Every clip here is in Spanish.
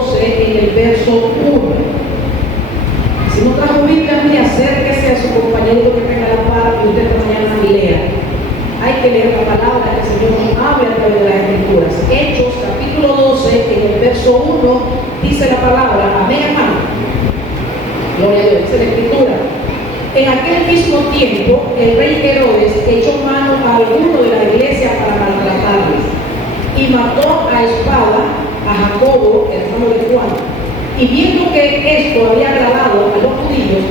12 en el verso 1. Si no trajo Biblia, mire, acérquese a su compañero que tenga la par y usted mañana y lea. Hay que leer la palabra que el Señor nos habla a través de las Escrituras. Hechos, capítulo 12, en el verso 1, dice la palabra. Amén, hermano. Gloria a Dios, dice la Escritura. En aquel mismo tiempo, el rey Herodes echó mano a alguno de la iglesia para maltratarles y mató a espada a Jacobo, hermano de Juan. Y viendo que esto había agradado a los judíos,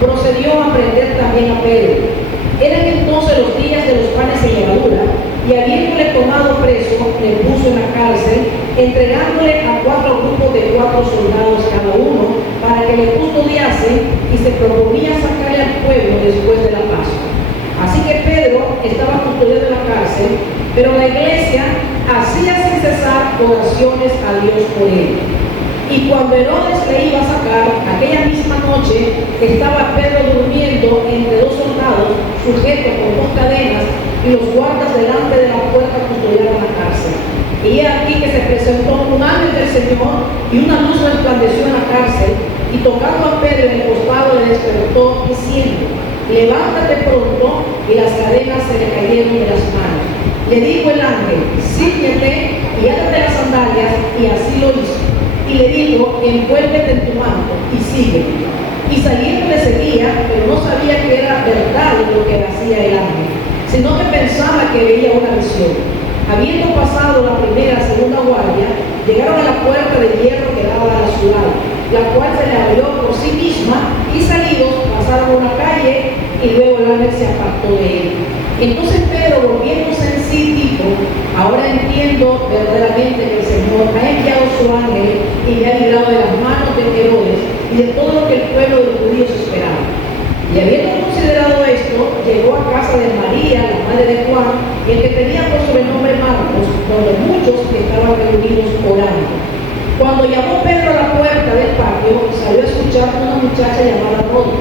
procedió a prender también a Pedro. Eran entonces los días de los panes sin levadura, y habiéndole tomado preso, le puso en la cárcel, entregándole a 4 grupos de 4 soldados cada uno, para que le custodiasen, y se proponía sacarle al pueblo después de la Pascua. Así que Pedro estaba custodiado en la cárcel, pero la iglesia hacía sin cesar oraciones a Dios por él. Y cuando Herodes le iba a sacar, aquella misma noche estaba Pedro durmiendo entre 2 soldados, sujeto con 2 cadenas, y los guardas delante de la puerta custodiaban la cárcel. Y he aquí que se presentó un ángel del Señor, y una luz resplandeció en la cárcel, y tocando a Pedro en el costado le despertó, diciendo: levántate pronto, y las cadenas se le cayeron de las manos. Le dijo el ángel: síguete y átate las sandalias, y así lo hizo. Y le dijo: envuélvete en tu manto y sigue. Y saliendo le seguía, pero no sabía que era verdad lo que hacía el ángel, sino que pensaba que veía una visión. Habiendo pasado la primera y segunda guardia, llegaron a la puerta de hierro que daba a la ciudad, la cual se le abrió por sí misma, y salidos pasaron una calle, y luego el ángel se apartó de él. Entonces Pedro, volviéndose en sí, dijo: ahora entiendo verdaderamente que el Señor ha enviado su ángel y me ha librado de las manos de Herodes y de todo lo que el pueblo de los judíos esperaba. Y habiendo considerado esto, llegó a casa de María, la madre de Juan, y el que tenía por sobrenombre Marcos, donde muchos que estaban reunidos orando. Cuando llamó Pedro a la puerta del patio, salió a escuchar a una muchacha llamada Roda,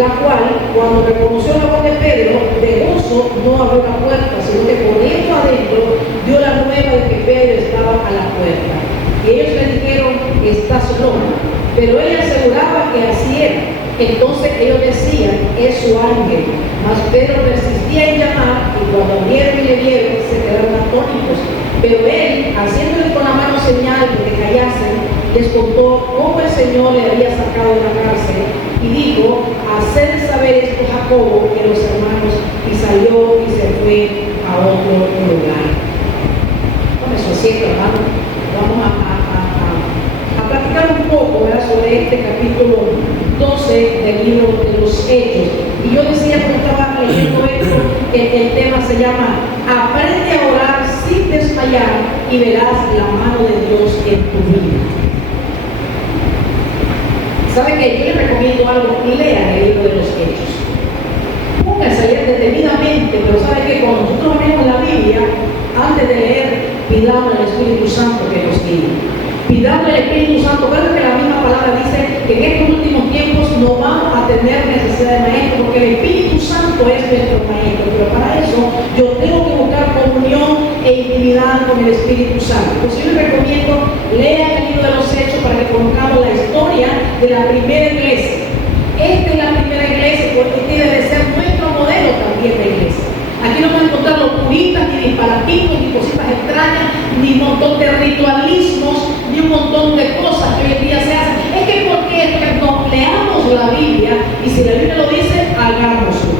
la cual, cuando reconoció la voz de Pedro, de gozo no abrió la puerta, sino que corriendo adentro dio la nueva de que Pedro estaba a la puerta. Y ellos le dijeron: estás loca. Pero ella aseguraba que así era. Entonces ellos decían: es su ángel. Mas Pedro persistía en llamar, y cuando abrieron y le vieron, se quedaron atónitos. Pero él, haciéndole con la mano señal de que callasen, les contó cómo el Señor le había sacado de la cárcel, y dijo: haced saber esto a Jacobo y a los hermanos, y salió y se fue a otro lugar. Con eso es cierto, hermano. Vamos a platicar un poco, ¿verdad?, sobre este capítulo 12 del libro de los Hechos. Y yo decía, cuando estaba leyendo esto, que el tema se llama Aprende a orar sin desmayar y verás la mano de Dios en tu vida. ¿Sabe qué? Yo le recomiendo algo: lea el libro de los Hechos. Póngase a leer detenidamente, pero ¿sabe qué? Cuando nosotros abrimos la Biblia, antes de leer, pidamos al Espíritu Santo que nos guíe. Pidamos al Espíritu Santo. Claro que la misma palabra dice que en estos últimos tiempos no vamos a tener necesidad de maestro, porque el Espíritu Santo es nuestro maestro. Pero para eso yo tengo que buscar comunión e intimidad con el Espíritu Santo. Entonces yo les recomiendo, lean el libro de los Hechos para que conozcamos la historia de la primera iglesia. Esta es la primera iglesia, porque debe de ser nuestro modelo también de iglesia. Aquí no vamos a encontrar los puristas, ni disparatismos, ni cositas extrañas, ni un montón de ritualismos, ni un montón de cosas que hoy en día se hacen. Es que porque esto, no leamos la Biblia, y si la Biblia lo dice, hagámoslo.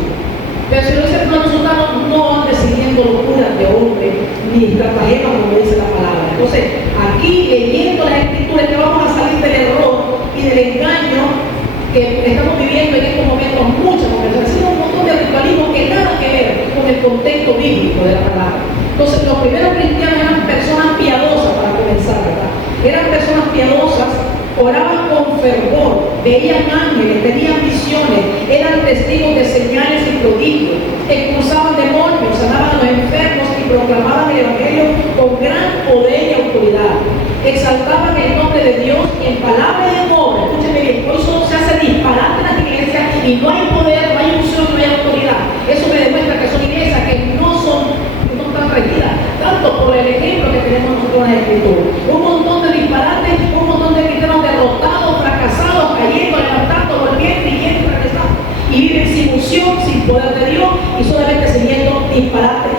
Pero si lo dice no, nosotros no vamos siguiendo locuras de hombre, ni estratagemas, como dice la palabra. Entonces, aquí leyendo las Escrituras, que vamos a salir del error y del engaño que estamos viviendo en estos momentos, muchas conversaciones, un montón de ritualismo que nada que ver con el contexto bíblico de la palabra. Entonces, los primeros cristianos eran personas piadosas, para comenzar, ¿verdad? Eran personas piadosas, oraban con fervor, veían ángeles, tenían visiones, eran testigos de señales y prodigios, expulsaban demonios, sanaban a los enfermos y proclamaban el Evangelio con gran poder y autoridad. Exaltaban el nombre de Dios en palabra y en obra. Escúcheme bien, hoy solo se hace disparate en las iglesias y no hay poder, no hay unción, no hay autoridad. Eso me demuestra que son iglesias que no están regidas tanto por el ejemplo que tenemos nosotros en la Escritura. Un montón de disparates, un montón de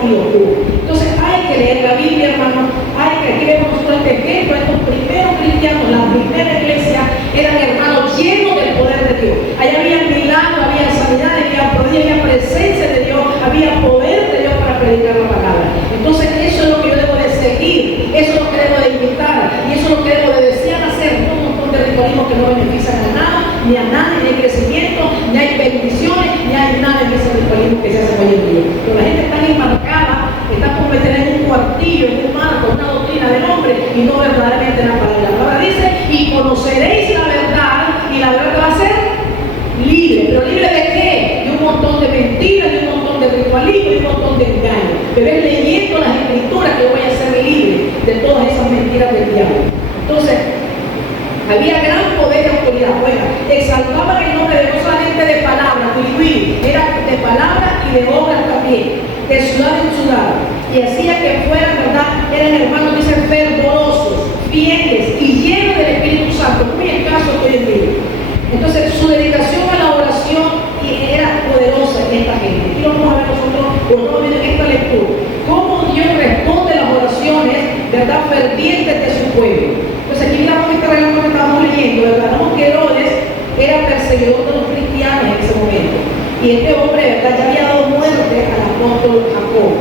y oscuro. Entonces hay que leer la Biblia, hermano. Aquí vemos nosotros este ejemplo. Estos primeros cristianos, la primera iglesia, eran hermanos llenos del poder de Dios. Allá había milagros, había sanidad, había prodigios, había presencia de Dios, había poder de Dios para predicar la palabra. Entonces eso es lo que yo debo de seguir, eso es lo que debo de imitar, y eso es lo que debo de desear hacer. No un montón de ritualismos que no benefician a nada, ni a nadie, ni hay crecimiento, ni hay bendiciones, ni hay nada en ese ritualismo que se hace hoy en día. Pero la gente está enmarcada, está como meter en un cuartillo, en un marco, una doctrina del hombre, y no verdaderamente la palabra. La palabra dice, y conoceréis la verdad, y la verdad va a ser libre. ¿Pero libre de qué? De un montón de mentiras, de un montón de ritualismo, de un montón de engaños. Pero es leyendo las escrituras que voy a ser libre de todas esas mentiras del diablo. Entonces, había gran poder y autoridad. Bueno, exaltaban el nombre de no solamente de palabras, era de palabras y de obras también, de ciudad en ciudad. Y hacía que fueran, ¿verdad? Eran hermanos, dicen, fervorosos, fieles y llenos del Espíritu Santo, muy escasos hoy en día. Entonces, su dedicación a la oración era poderosa en esta gente. Y lo vamos a ver nosotros, por no en esta lectura, cómo Dios responde las oraciones, ¿verdad?, fervientes de su pueblo. Entonces, aquí miramos este relato que estamos leyendo, ¿verdad? Vemos que Herodes era perseguidor de los cristianos en ese momento. Y este hombre, ¿verdad?, ya había dado muerte al apóstol Jacobo.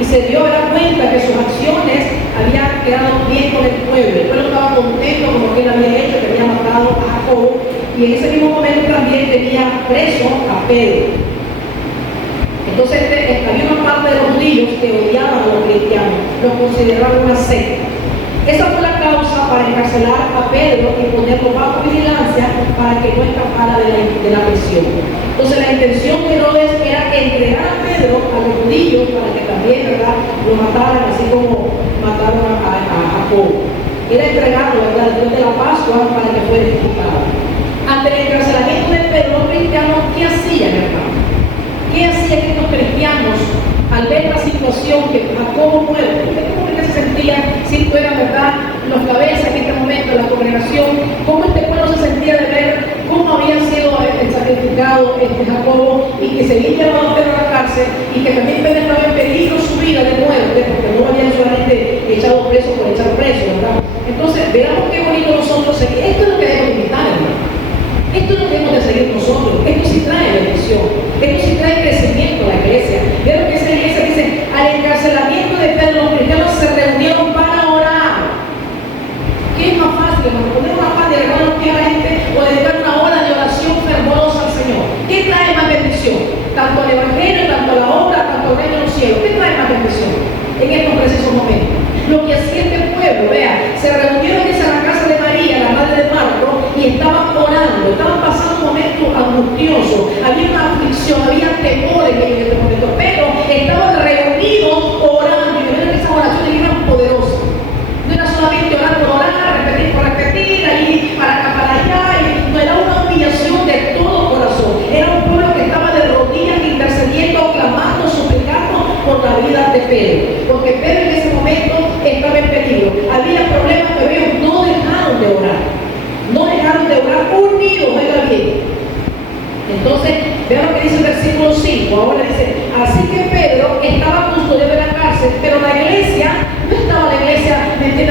Y se dio cuenta que sus acciones habían quedado bien con el pueblo. El pueblo estaba contento con lo que él había hecho, que había matado a Jacobo. Y en ese mismo momento también tenía preso a Pedro. Entonces había una parte de los judíos que odiaban a los cristianos, los consideraban una secta. Esa fue la causa para encarcelar a Pedro y ponerlo bajo vigilancia para que no escapara de la prisión. Entonces la intención de Herodes era entregar a Pedro a los judíos para que también, ¿verdad?, lo mataran, así como mataron a Jacobo. Era entregarlo, ¿verdad?, después de la Pascua para que fuera ejecutado. Ante el encarcelamiento de Pedro, los cristianos, ¿qué hacían, hermano? ¿Qué hacían estos cristianos al ver la situación que Jacobo muere? ¿Cómo que se sentía si fueran, verdad, los cabezas en este momento de la congregación? ¿Cómo este pueblo se sentía de ver cómo había sido sacrificado Jacobo y que se había llevado a Pedro a la cárcel y que también Pedro estaba en peligro su vida de muerte porque no habían solamente echado preso por echar preso, ¿verdad? Entonces, veamos qué bonito nosotros seguir. Esto es lo que debemos imitar, hermano. Esto es lo que debemos de seguir nosotros. Esto sí trae bendición. Esto sí trae crecimiento a la iglesia. Vean lo que esa iglesia dice: al encarcelamiento de Pedro, los cristianos se reunieron para orar. ¿Qué es más fácil, hermano? Poner una paz de hermano que a la gente o dedicar una hora de oración fervorosa al Señor? ¿Qué trae más bendición? Tanto el evangelio, tanto la obra, tanto el reino de los cielos. ¿Qué trae más bendición en estos precisos momentos? Lo que hacía este pueblo, vea, se reunieron en la casa de María, la madre de Marcos, y estaban orando, estaban pasando un momento angustioso, había una aflicción, había temor en este momento, pero estaban reunidos orando, y ven que esas oraciones eran poderosas. No era solamente orar por orar, repetir por repetir, ahí para acá, para allá, y no era una humillación de todo corazón, era un pueblo que estaba de rodillas intercediendo, clamando, suplicando por la vida de Pedro, porque Pedro en ese momento estaba en peligro, había problemas, pero ellos no dejaron de orar. No dejaron de orar unidos, oiga bien. Entonces, vean lo que dice el versículo 5. Ahora dice: así que Pedro estaba custodiado en la cárcel, pero la iglesia, no estaba la iglesia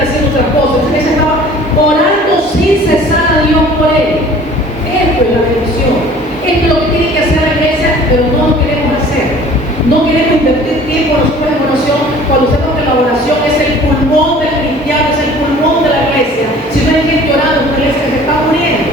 haciendo otras cosas, la iglesia estaba orando sin cesar a Dios por él. Esto es la bendición. Esto es lo que tiene que hacer la iglesia, pero no lo queremos hacer. No queremos invertir tiempo nosotros en oración cuando sabemos que la oración es el pulmón del cristiano, es el pulmón de la iglesia. Si no hay gente orando, una iglesia que se está muriendo.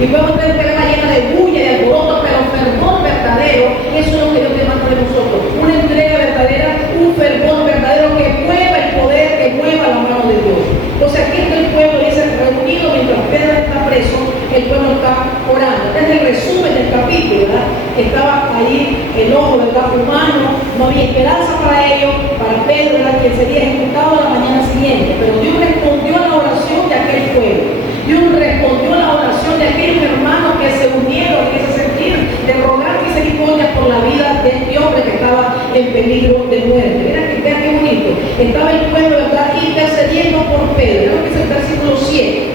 Y podemos tener que verla llena de bulla y de alboroto, pero fervor verdadero, eso es lo que Dios demanda de nosotros. Una entrega verdadera, un fervor verdadero que mueva el poder, que mueva la mano de Dios. Entonces aquí está el pueblo, dice, reunido mientras Pedro está preso, el pueblo está orando. Este es el resumen del capítulo, ¿verdad? Estaba ahí el ojo, ¿verdad?, humano, no había esperanza para ellos, para Pedro, ¿verdad?, que sería ejecutado a la mañana siguiente. Pero Dios respondió a la oración de aquel pueblo. Dios respondió a la oración de aquellos hermanos que se unieron en ese sentido, de rogar misericordia por la vida de este hombre que estaba en peligro de muerte. Vean qué bonito. Estaba el pueblo, ¿verdad?, intercediendo por Pedro. Creo que es el versículo 7.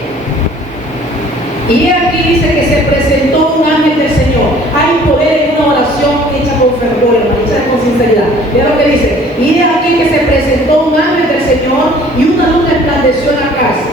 Y aquí dice que se presentó un ángel del Señor. Hay poder en una oración hecha con fervor, hermano, hecha con sinceridad. Vean lo que dice: y he aquí que se presentó un ángel del Señor y una luz resplandeció en la casa.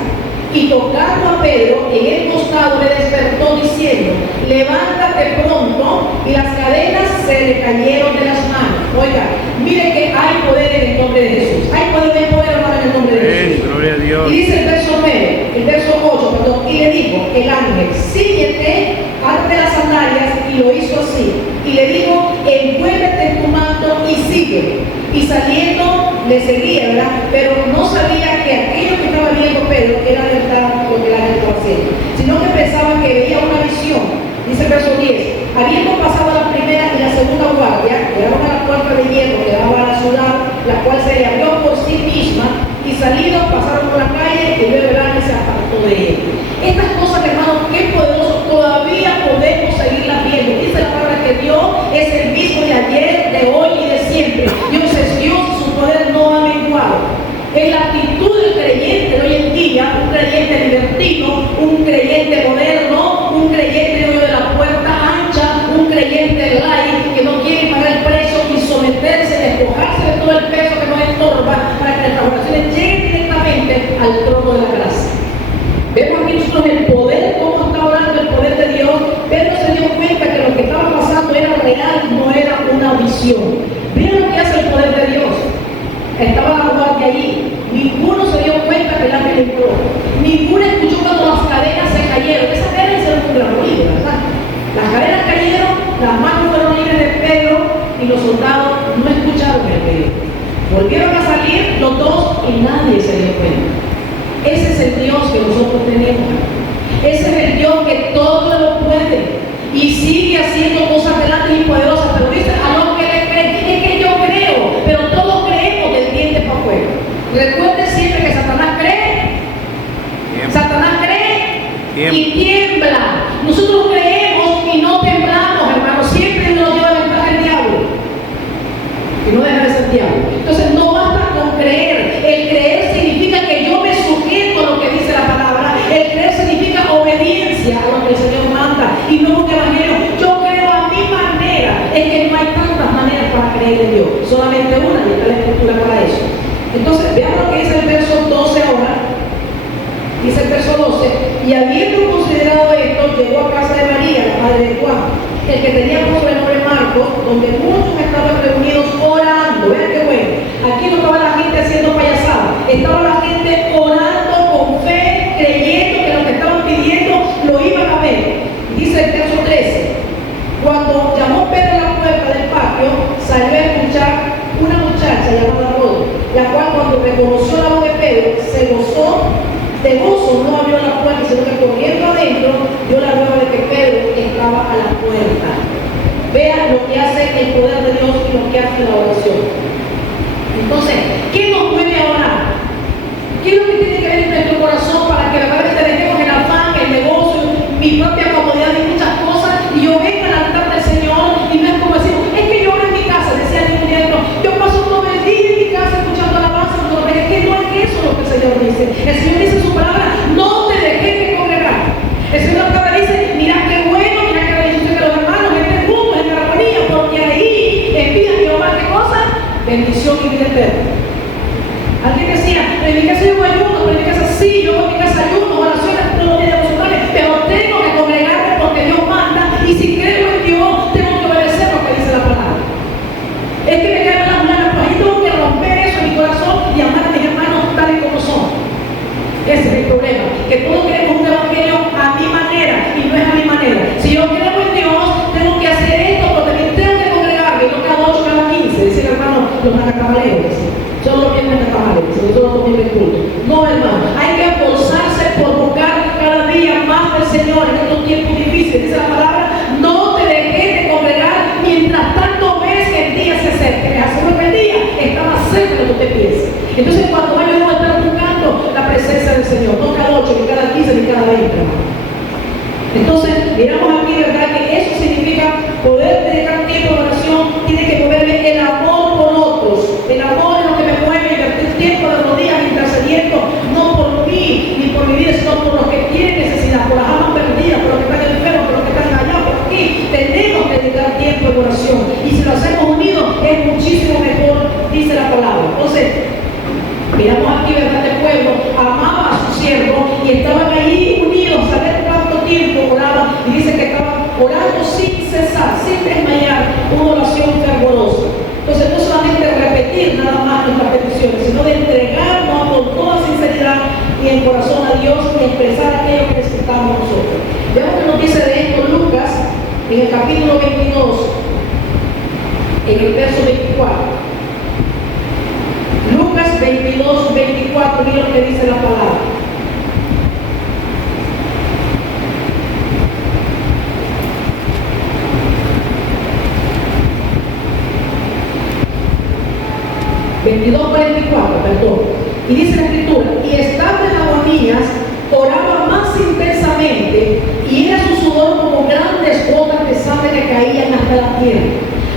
Y tocando a Pedro en el costado le despertó diciendo, levántate pronto, y las cadenas se le cayeron de las manos. Oiga, mire que hay poder en el nombre de Jesús. Hay poder, hermano, en el nombre de Jesús. Gloria a Dios. Y dice el verso 8, perdón, y le dijo el ángel, síguete, hazte las sandalias, y lo hizo así. Y le dijo, envuélvete en tu manto y sigue. Y saliendo le seguía, ¿verdad? Pero no sabía que aquello que estaba viendo Pedro era verdad lo que el ángel estaba haciendo, sino que pensaba que veía una visión. Dice el verso 10, habiendo pasado la primera y la segunda guardia, llegaron a la puerta de hierro que daba a la ciudad, la cual se le abrió por sí misma, y salidos pasaron por la calle, y luego el ángel se apartó de él. Estas cosas, hermanos, qué poderoso, todavía podemos seguirlas viendo. Dice la palabra que Dios es el mismo de ayer, de hoy y de siempre. Dios es Dios, su poder no ha menguado. En la actitud del creyente de hoy en día, un creyente libertino, un creyente moderno, un creyente de la puerta ancha, un creyente light que no quiere pagar el precio y someterse, despojarse de todo el peso que nos estorba para que nuestras oraciones lleguen directamente al trono de la gracia. Vemos aquí nosotros el poder, cómo está orando el poder de Dios. Pedro se dio cuenta que lo que estaba pasando era real, no era una visión. Vean lo que hace el poder de Dios. Estaba la guardia allí. Ninguno se dio cuenta que el ángel entró. Ninguno escuchó cuando las cadenas se cayeron. Esas cadenas hicieron un gran ruido, ¿verdad? Las cadenas cayeron, las manos fueron libres de Pedro y los soldados no escucharon el peligro. Volvieron a salir los dos y nadie se dio cuenta. Ese es el Dios que nosotros tenemos. Ese es el Dios que todo lo puede y sigue haciendo cosas grandes y poderosas. Pero dice a los que le creen, es que yo creo, pero todos creemos del diente para afuera. Recuerden siempre que Satanás cree. Satanás cree y tiembla. Nosotros creemos y no temblamos, hermanos. Siempre nos lleva ventaja el diablo. Y no deja de ser diablo. Entonces no basta con creer. El creer significa que yo me sujeto a lo que dice la palabra. El creer significa obediencia a lo que el Señor manda. Y no un evangelio. Yo creo a mi manera. Es que no hay tantas maneras para creer en Dios. Solamente una, y está la escritura para eso. Entonces, vean lo que dice el verso 12 ahora. Dice el verso 12, y habiendo considerado esto, llegó a casa de María, la madre de Juan, el que tenía por sobrenombre Marcos, donde muchos estaban reunidos orando. Vean qué bueno. Aquí no estaba la gente haciendo payasada, estaba la gente orando con fe, creyendo que lo que estaban pidiendo lo iban a ver. Dice el verso 13, cuando llamó Pedro a la puerta del patio, salió a escuchar una muchacha llamada Roda, la cual cuando reconoció la voz de Pedro, se gozó. De gozo no abrió la puerta, sino que corriendo adentro dio la nueva de que Pedro estaba a la puerta. Vean lo que hace el poder de Dios y lo que hace la oración. Entonces, ¿qué nos mueve a orar? ¿Qué es lo que tiene que ver en nuestro corazón para que realmente dejemos el afán, el negocio, mi propia comodidad y muchas cosas, y yo venga al altar del Señor y no es como decir, es que yo oro en mi casa, decía el día, yo paso todo el día en mi casa escuchando alabanza, es que no es eso lo que el Señor dice. El Señor dice en su palabra, no te dejes de congregar. El Señor acá dice, mira qué bueno, mira qué bendición que los hermanos estén juntos en armonía, porque ahí envía Jehová qué cosa, bendición y vida eterna. Alguien decía, en mi casa yo ayuno, pero en mi casa sí, yo en mi casa ayuno, oraciones, todos los días devocionales, pero tengo que congregarme porque Dios manda, y si creo en Dios, tengo que obedecer lo que dice la palabra. Es que me caen las manos, pues ahí tengo que romper eso en mi corazón y amar a mis hermanos tales como son. Ese es el problema, que todos queremos un evangelio a mi manera y no es a mi manera. Si yo creo en Dios, tengo que hacer esto, pero también tengo que congregarme, no cada 8, cada 15, dice el hermano los nacacamaleos. Son los miembros nacacamaleos, nosotros los miembros del culto. No, hermano, hay que esforzarse por buscar cada día más del Señor en estos tiempos difíciles. Dice la palabra, no te dejes de congregar mientras tanto ves que el día se acerca. Que hace que el día está más cerca de lo que usted piensa. Entonces, cuando más yo debo estar buscando la presencia del Señor, no cada 8, ni cada 15, ni cada 20. Entonces, miramos aquí, ¿verdad? Que eso significa poder dedicar tiempo a oración, tiene que moverme el amor por otros. El amor es lo que me mueve, invertir tiempo de rodillas intercediendo, no por mí, ni por mi vida, sino por los que tienen necesidad, por las almas perdidas, por los que están enfermos, por los que están allá, por aquí. Tenemos que dedicar tiempo en oración. Y si lo hacemos unidos, es muchísimo mejor, dice la palabra. materializar aquello que necesitamos nosotros. Veamos que nos dice de esto Lucas en el capítulo 22, en el verso 24. Lucas 22, 24, mira lo que dice la palabra. Perdón. Y dice la escritura, y estando en agonías, oraba más intensamente, y era su sudor como grandes gotas de sangre que caían hasta la tierra.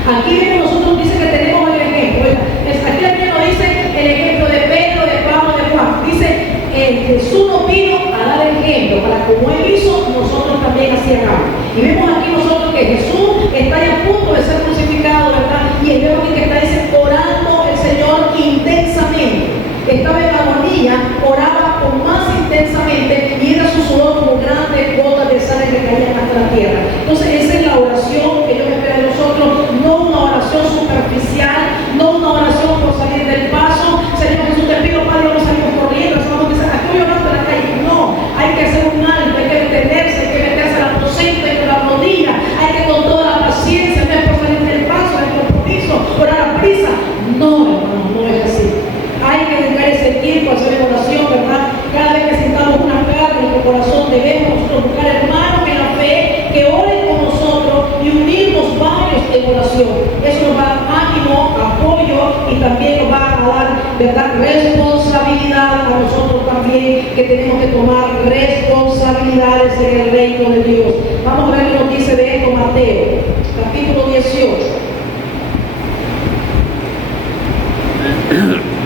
Aquí vemos nosotros, dice que tenemos el ejemplo. Aquí también nos dice el ejemplo de Pedro, de Pablo, de Juan. Dice, Jesús nos vino a dar ejemplo, para como Él hizo, nosotros también así hagamos. Y vemos aquí nosotros que Jesús está ya a punto de ser crucificado, ¿verdad? Y vemos aquí que está, dice, orando el Señor intensamente. Estaba en agonía, oraba con más intensamente, y era su sudor como grandes gotas de sangre que caían hasta la tierra. Entonces esa es la oración que Dios espera de nosotros, no una oración superficial, no una oración por salir del paso. Señor Jesús, te pido, Padre, no salimos corriendo, vamos a decir, estoy orando en la calle. No, hay que hacer un alto, hay que detenerse, hay que meterse al aposento, hay que la rodilla, hay que con toda la paciencia, no es por salir del paso, el compromiso, orar a prisa. No, hermano, no es así. Hay que dedicar ese tiempo a hacer oración, ¿verdad? Cada vez que sintamos una carga en nuestro corazón, debemos nosotros buscar hermanos en la fe que oren con nosotros y unirnos varios en oración. Eso nos va a dar ánimo, apoyo, y también nos va a dar, ¿verdad?, responsabilidad a nosotros también, que tenemos que tomar responsabilidades en el reino de Dios. Vamos a ver qué nos dice de esto Mateo, capítulo 18.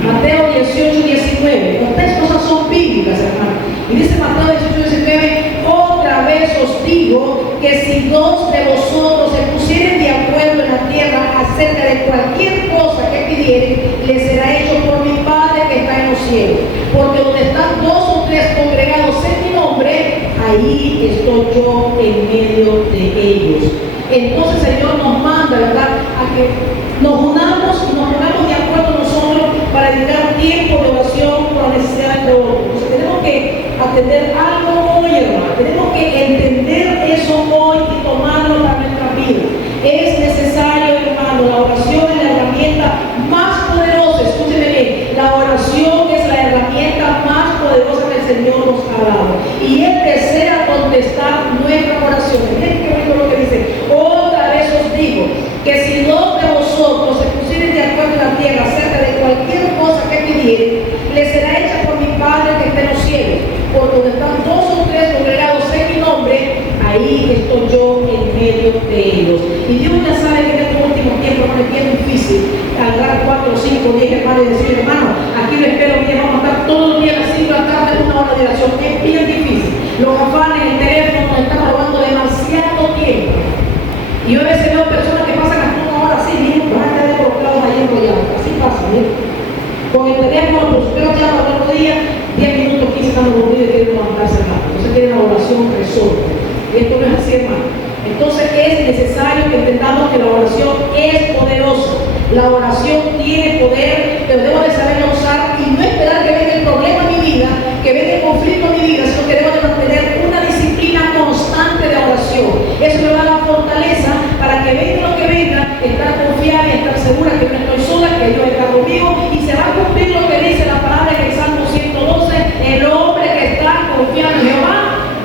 Mateo 18, 19. Estas cosas son bíblicas, hermano. Y dice Mateo 18, 19, otra vez os digo que si dos de vosotros se pusieren de acuerdo en la tierra acerca de cualquier cosa que pidieren, les será hecho por mi Padre que está en los cielos. Porque donde están dos o tres congregados en mi nombre, ahí estoy yo en medio de ellos. Entonces el Señor nos manda, ¿verdad?, a que nos unamos y nos pongamos de acuerdo nosotros para dedicar tiempo de oración por las necesidades de otros. Entonces tenemos que atender algo hoy, hermano. Tenemos que entender eso hoy y tomarlo para nuestra vida. Es necesario, hermano, la oración es la herramienta más poderosa. Escúcheme bien, la oración es la herramienta más poderosa que el Señor nos ha dado. Y Él desea contestar nuestras oraciones. Miren qué bonito lo que dice. Otra vez os digo que si dos de vosotros se pusieren de acuerdo en la tierra acerca de cualquier cosa que pidieren, les será hecha por mi Padre que está en los cielos. Por donde están dos o tres congregados en mi nombre, ahí estoy yo en medio de ellos. Y Dios ya sabe que en estos últimos tiempos es bien difícil agarrar 4, 5, 10 hermanos y decir, hermano, aquí lo espero bien, vamos a estar todos los días a las 5 de la tarde, una hora de oración. Es bien difícil. Los afanes, el teléfono nos están robando demasiado tiempo. Y yo a veces veo personas que pasan hasta una hora así, miren, van a quedar colocados ahí enrollados. Así pasa, miren. Con el teléfono, pues usted ya al otro día, 10 minutos, 15 están dormidos y quieren levantarse al rato. Entonces quieren la oración resuelta. Y esto no es así, hermano. Entonces es necesario que entendamos que la oración es poderosa. La oración tiene poder, pero debo de saberla usar y no esperar que venga el problema en mi vida, que venga el conflicto en mi vida, sino que debo de mantener una disciplina constante de oración. Eso me va a dar fortaleza para que venga lo que venga, estar confiada y estar segura que no estoy sola, que Dios está conmigo, y se va a cumplir lo que dice la palabra en el Salmo 112, el hombre que está confiando en Jehová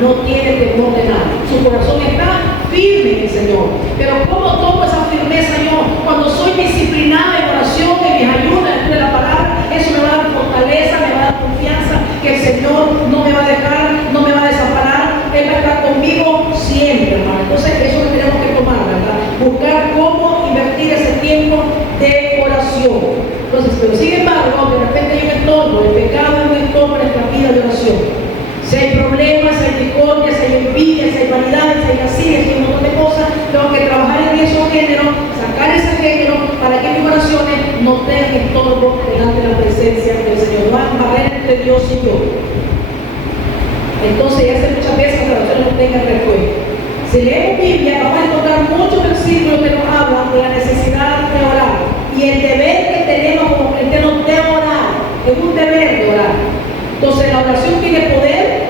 no tiene temor de nada. Su corazón está firme en el Señor. Pero ¿cómo tomo esa firmeza yo? Cuando soy disciplinada en oración, en mis ayudas, de la palabra, eso me va a dar fortaleza, me va a dar confianza que el Señor no me va a dejar, no me va a desamparar, Él va a estar conmigo siempre, hermano. Entonces eso lo tenemos que tomar, ¿verdad? Buscar cómo invertir ese tiempo de oración. Entonces, pero sin embargo, de repente hay un entorno, el pecado es un entorno en nuestra vida de oración. Si hay problemas, si hay discordias, si hay envidias, si hay vanidades, si hay lascivias, si hay un montón de cosas, tengo que trabajar en esos géneros, sacar ese género para que mis oraciones no tengan estorbo delante de la presencia del Señor. No hay barrera entre Dios y yo. Entonces, ya hace muchas veces que la oración no tenga respuesta. Si leemos Biblia, vamos a encontrar muchos versículos que nos hablan de la necesidad de orar y el deber que tenemos como cristianos de orar. Es un deber de orar. Entonces la oración tiene poder,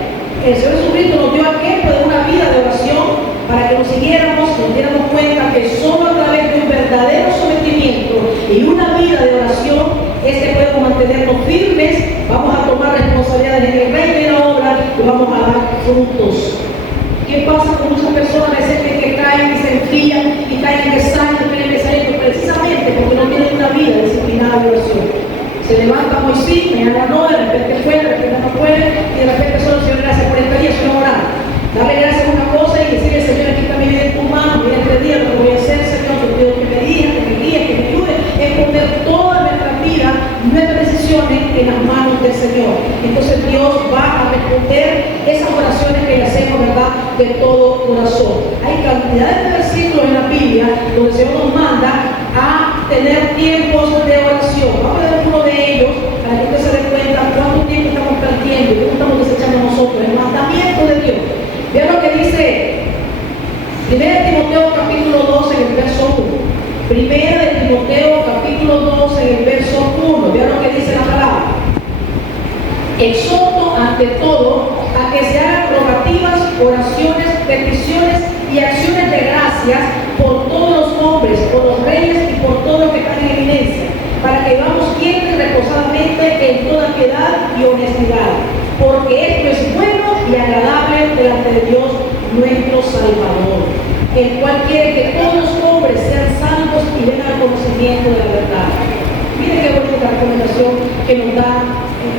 el Señor Jesucristo nos dio ejemplo de una vida de oración para que nos siguiéramos, nos diéramos cuenta que solo a través de un verdadero sometimiento y una vida de oración es que podemos mantenernos firmes, vamos a tomar responsabilidades en el reino y en la obra y vamos a dar frutos. ¿Qué pasa con muchas personas a veces que caen y se enfrían y caen en desánimo, caen en desánimo? Precisamente porque no tienen una vida disciplinada de oración. Se levanta Moisés, mañana no, de repente fue, de repente no fue, y de repente solo el Señor gracias por esta día, solo orar. Darle gracias a una cosa y decirle, Señor, aquí está mi vida en tu mano, mira este día, lo que voy a hacer, Señor, te pido que me digas, que me guíes, que me ayudes, es poner toda nuestra vida, nuestras decisiones en las manos del Señor. Entonces Dios va a responder esas oraciones que le hacemos, ¿verdad?, de todo corazón. Hay cantidades de versículos en la Biblia donde el Señor nos manda a tener tiempos de oración. Vamos a ver uno de ellos para que usted se dé cuenta cuánto tiempo estamos perdiendo y cómo estamos desechando nosotros. El mandamiento de Dios. Vean lo que dice 1 Timoteo capítulo 2 en el verso 1. 1 Timoteo capítulo 2 en el verso 1. Vean lo que dice la palabra. Exhorto ante todo a que se hagan rogativas, oraciones, peticiones y acciones de gracias por todos los hombres, por los reyes y por todos los que están en eminencia, para que vivamos quietos y reposadamente en toda piedad y honestidad, porque esto es bueno y agradable delante de Dios nuestro Salvador, el cual quiere que todos los hombres sean salvos y vengan al conocimiento de la verdad. Miren qué bonita recomendación que nos da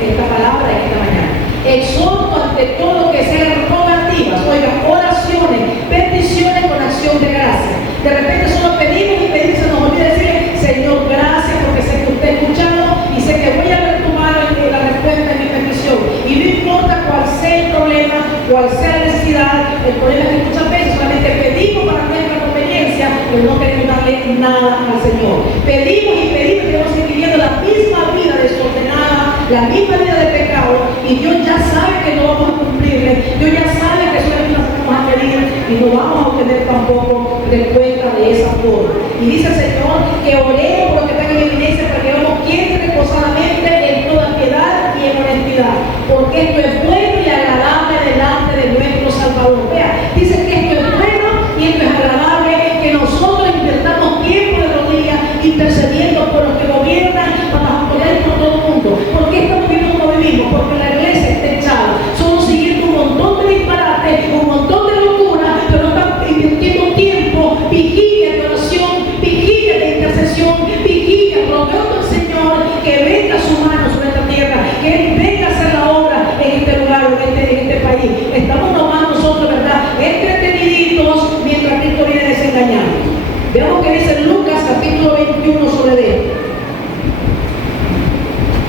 esta palabra en esta mañana. Exhorto ante todo que sean rogativas, oigan, oraciones, peticiones con acción de gracia. De repente solo pedimos y pedimos, se nos olvida decir, Señor, gracias porque sé que usted ha escuchado y sé que voy a ver tu mano en la respuesta de mi petición. Y no importa cuál sea el problema, cuál sea la necesidad, el problema es que muchas veces solamente pedimos para nuestra conveniencia, pero no queremos darle nada al Señor. Pedimos y pedimos y queremos seguir viviendo la misma vida desordenada, la misma vida de pecado, y Dios ya sabe que no vamos a cumplirle, Dios ya sabe que solamente nos vamos a pedir y no vamos a obtener tampoco respuesta de esa forma. Y dice el Señor que oremos por los que están en evidencia para que vamos quietos y reposadamente en toda piedad y en honestidad, porque esto es bueno y agradable delante de nuestro Salvador. Vea, dice que esto es bueno y esto es agradable, que nosotros invirtamos tiempo de rodillas intercediendo por los que gobiernan, para apoyar por todo el mundo. ¿Por qué estamos viviendo como vivimos? Porque la iglesia está echada. Somos siguiendo un montón de disparates, un montón de locuras, pero no están invirtiendo tiempo, vigilia de oración, vigilia de intercesión, vigilia, rogando al Señor que venga su mano sobre esta tierra, que Él venga a hacer la obra en este lugar, en este país. Estamos nomás nosotros, ¿verdad?, entreteniditos mientras Cristo viene desengañando. Veamos que dice Lucas capítulo 21 sobre esto.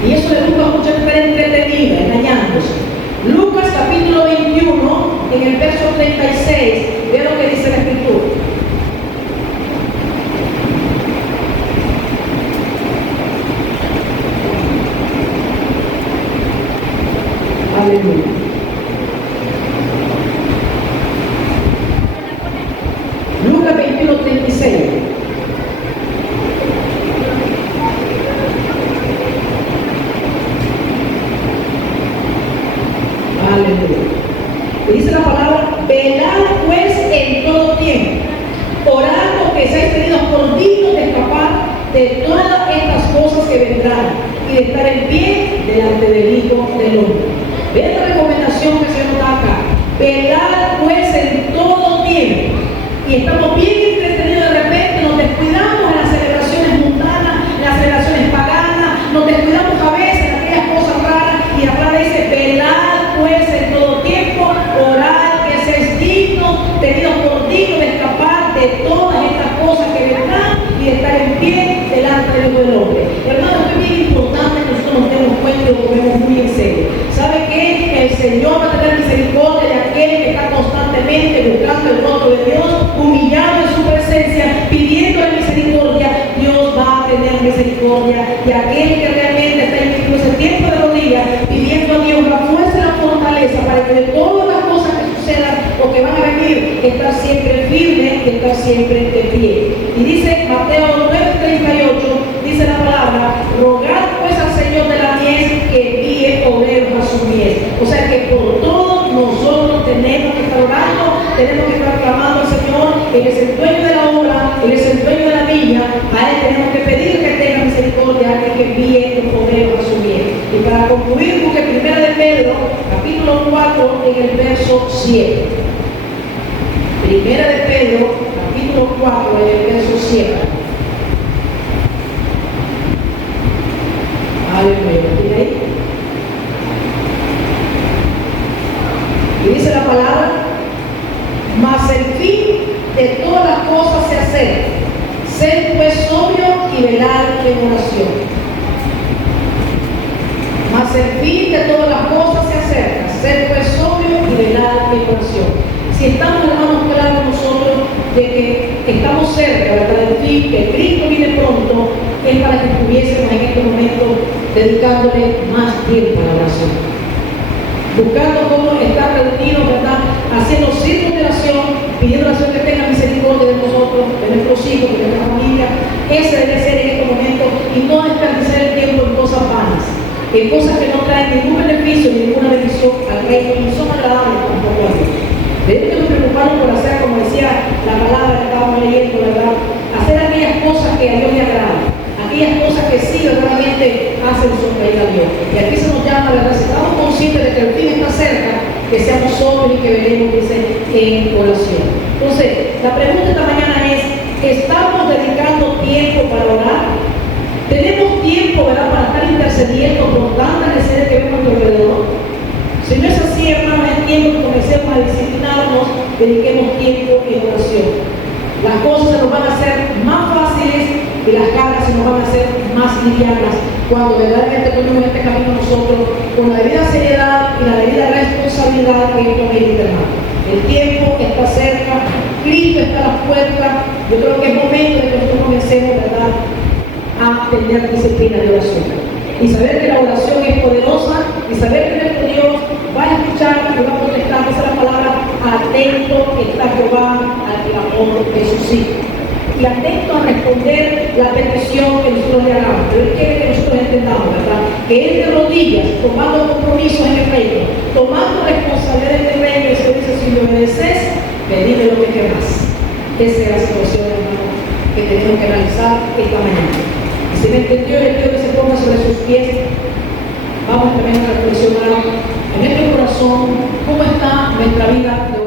Y eso le gusta mucho estar entretenida, engañándose. Lucas capítulo 21, en el verso 36, ve lo que dice la Escritura. Aleluya. Lucas 21, 36. Aleluya. Y dice la palabra, velad pues en todo tiempo, orando que seáis tenidos por dignos de escapar de todas estas cosas que vendrán y de estar en pie delante del Hijo del Hombre. Ve esta recomendación que se nos da acá. Velad pues en todo tiempo. Y estamos bien entretenidos, de repente nos descuidamos en las celebraciones mundanas, en las celebraciones paganas, nos descuidamos a veces en aquellas cosas raras, y la palabra dice, velad pues en todo tiempo, orad que seáis dignos, tenidos por dignos de escapar de todas estas cosas que vendrán y de estar en pie delante del Hijo del Hombre. Hermanos, es bien importante que nosotros nos demos cuenta y lo tomemos muy en serio. ¿Sabe qué? El Señor va a tener misericordia de aquel que está constantemente buscando el rostro de Dios, humillado en su presencia, pidiendo la misericordia. Dios va a tener misericordia de aquel que realmente está en ese tiempo de rodillas, pidiendo a Dios la fuerza y la fortaleza para que de todas las cosas que sucedan o que van a venir, estar siempre firme y estar siempre de pie. Y dice Mateo 9:38, dice la palabra, rogad pues al Señor de la mies que envíe obreros a su mies. O sea que por todos nosotros tenemos que estar orando, tenemos que estar clamando al Señor. Él es el dueño de la obra, Él es el dueño de la viña. A Él tenemos que pedir que tenga misericordia y que envíe los poderes a su bien. Y para concluir, porque 1 de Pedro, capítulo 4, en el verso 7. 1 de Pedro, capítulo 4, en el verso 7. Aleluya. Ahí. Y dice la palabra: mas el fin de todas las cosas se acerca. Sed pues sobrio y velad en oración. Mas el fin de todas las cosas se acerca. Sed pues sobrio y velad en oración. Si estamos, hermanos, claros nosotros de que estamos cerca, ¿verdad?, del fin, que Cristo viene pronto, es para que estuviésemos en este momento dedicándole más tiempo a la oración. Buscando cómo estar reunidos, ¿verdad?, haciendo círculos de oración, pidiendo oración que tenga misericordia de nosotros, de nuestros hijos, de nuestra familia. Ese debe ser en este momento, y no desperdiciar el tiempo en cosas vanas, en cosas que no traen ningún beneficio ni ninguna bendición al reino, ni son agradables tampoco a Dios. Debemos que nos preocupamos por hacer, como decía la palabra que estábamos leyendo, ¿verdad?, hacer aquellas cosas que a Dios le agradan, aquellas cosas que sí verdaderamente hacen sonreír a Dios. Y aquí se nos llama, ¿verdad?, si estamos conscientes de que el fin está cerca, que seamos sobrios y que velemos, dice, en oración. Entonces, la pregunta esta mañana es: ¿estamos dedicando tiempo para orar? ¿Tenemos tiempo, ¿verdad?, para estar intercediendo por tantas necesidades que vemos a nuestro alrededor? Si no es así, hermanos, es tiempo que comencemos a disciplinarnos, dediquemos tiempo en oración. Las cosas se nos van a hacer más fáciles y las cargas se nos van a hacer más livianas cuando verdaderamente ponemos este camino nosotros con la debida seriedad y la debida responsabilidad que esto merita, hermano. El tiempo está cerca, Cristo está a las puertas. Yo creo que es momento de que nosotros comencemos, ¿verdad?, a tener disciplina de oración. Y saber que la oración es poderosa, y saber que nuestro Dios va a escuchar y va a contestar. Esa es la palabra: atento está Jehová al clamor de sus hijos. Y atento a responder la petición que nosotros le hagamos. Pero Él quiere que nosotros entendamos, ¿verdad?, que Él de rodillas, tomando compromisos en el reino, tomando responsabilidad en el reino, y se dice: si me obedeces, pedime lo que quieras. Esa es la situación, hermano, que tenemos que analizar esta mañana. Y si me entendió, le pido que se ponga sobre sus pies. Vamos también a reflexionar en nuestro corazón cómo está nuestra vida de